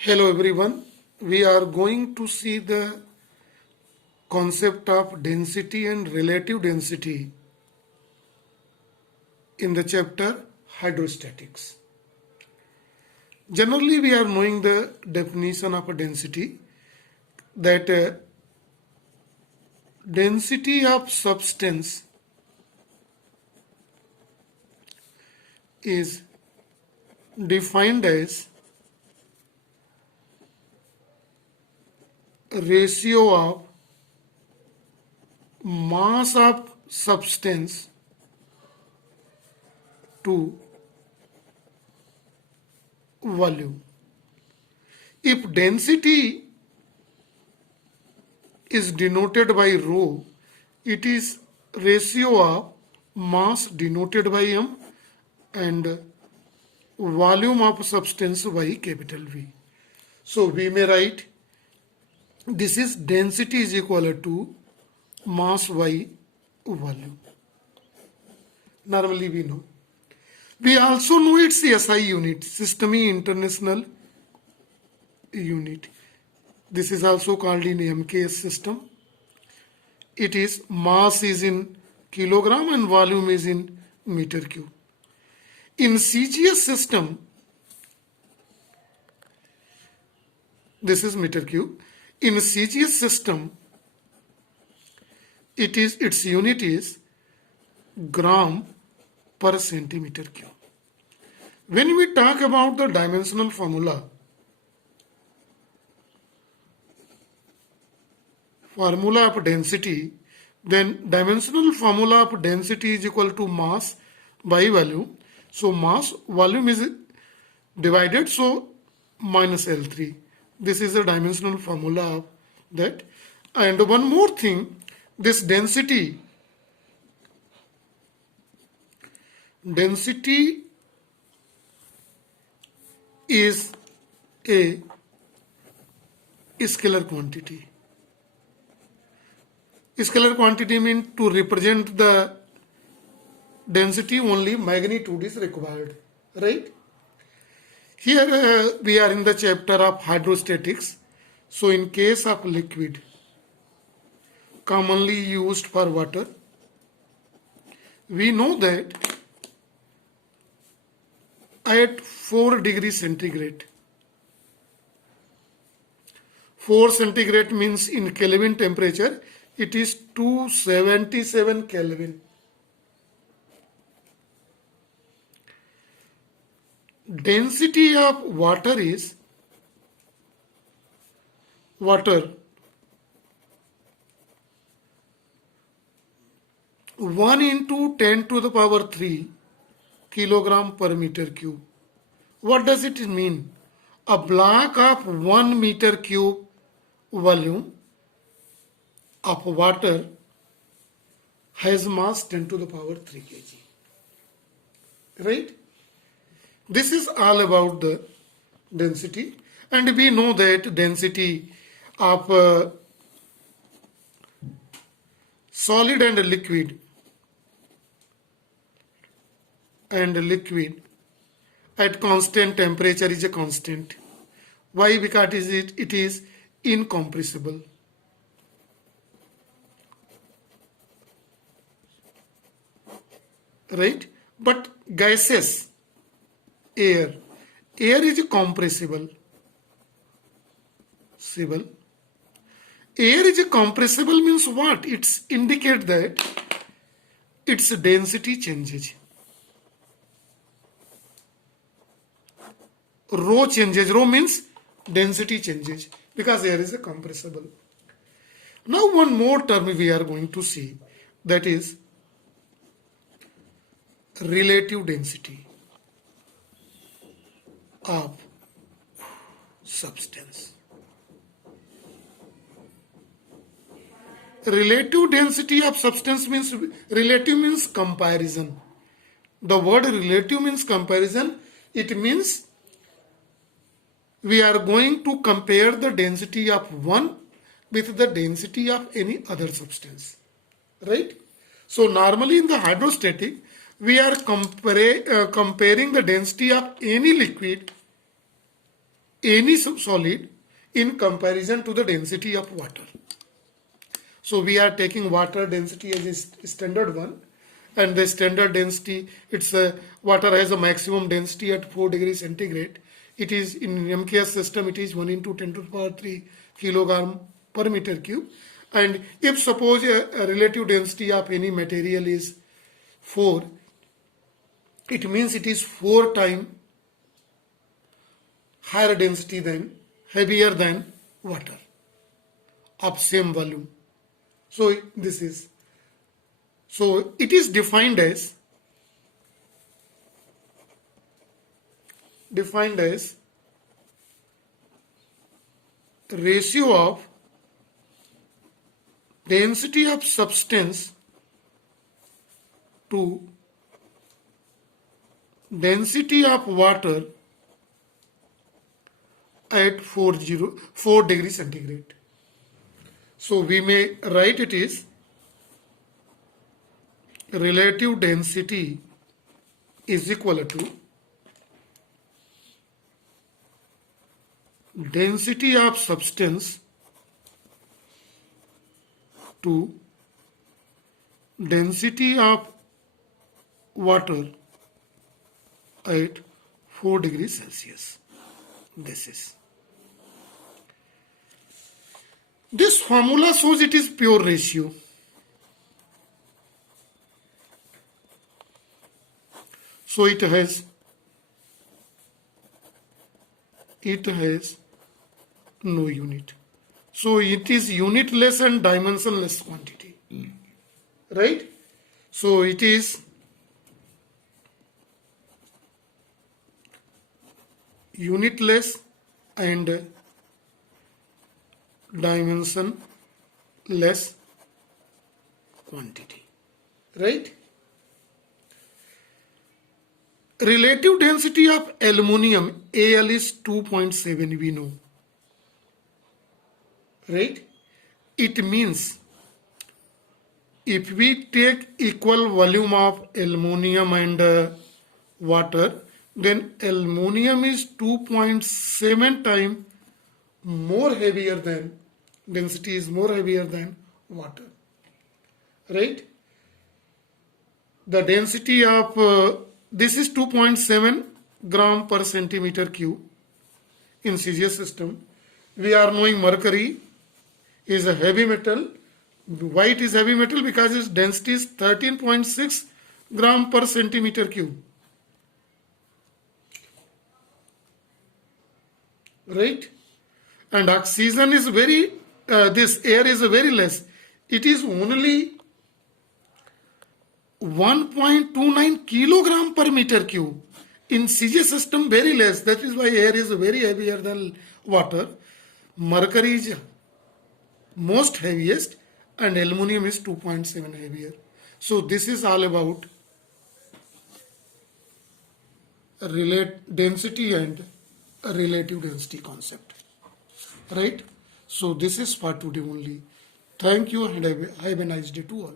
Hello everyone. We are going to see the concept of density and relative density in the chapter hydrostatics. Generally we are knowing the definition of a density that density of substance is defined as ratio of mass of substance to volume. If density is denoted by rho, it is ratio of mass denoted by m and volume of substance by capital V. So we may write this is density is equal to mass by volume. Normally we know. We also know its SI unit, System International Unit. This is also called in MKS system. It is mass is in kilogram and volume is in meter cube. In CGS system, this is meter cube. In CGS system, its unit is gram per centimeter cube. When we talk about the dimensional formula of density, then dimensional formula of density is equal to mass by volume. So mass volume is divided, so minus L3. This is the dimensional formula of that. And one more thing, this density is a scalar quantity. Scalar quantity means to represent the density only magnitude is required, right? Here we are in the chapter of hydrostatics. So in case of liquid commonly used for water, we know that at 4 degrees centigrade, 4 centigrade means in Kelvin temperature, it is 277 Kelvin. Density of water is 1 into 10 to the power 3 kilogram per meter cube. What does it mean? A block of 1 meter cube volume of water has mass 10 to the power 3 kg. Right? This is all about the density, and we know that density of solid and liquid at constant temperature is a constant. Why? Because it is incompressible. Right? But gases, air is compressible. Air is compressible means what? It's indicate that its density changes. Rho changes. Rho means density changes because air is compressible. Now one more term we are going to see, that is relative density of substance. Relative density of substance means, relative means comparison. The word relative means comparison. It means we are going to compare the density of one with the density of any other substance. Right? So normally in the hydrostatic, we are comparing the density of any liquid any solid in comparison to the density of water. So we are taking water density as a standard one, and the standard density, it's water has a maximum density at 4 degrees centigrade. It is in MKS system, it is 1 into 10 to the power 3 kilogram per meter cube. And if suppose a relative density of any material is 4, it means it is 4 times higher density than, heavier than water of same volume. So this is, so it is defined as ratio of density of substance to density of water at 4 degrees centigrade. So we may write it is relative density is equal to density of substance to density of water at 4 degrees Celsius. This formula shows it is pure ratio. So it has no unit. So it is unitless and dimensionless quantity. Right? So it is unitless and dimensionless quantity. Right? Relative density of aluminum, Al is 2.7, we know. Right? It means if we take equal volume of aluminum and water, then aluminum is 2.7 times more heavier than, density is more heavier than water. Right? The density of this is 2.7 gram per centimeter cube in CGS system. We are knowing mercury is a heavy metal. Why it is heavy metal? Because its density is 13.6 gram per centimeter cube. Right? And oxygen is very, this air is very less. It is only 1.29 kilogram per meter cube. In CGS system, very less. That is why air is very heavier than water. Mercury is most heaviest and aluminum is 2.7 heavier. So this is all about density and relative density concept. Right? So this is for today only. Thank you and have a nice day to all.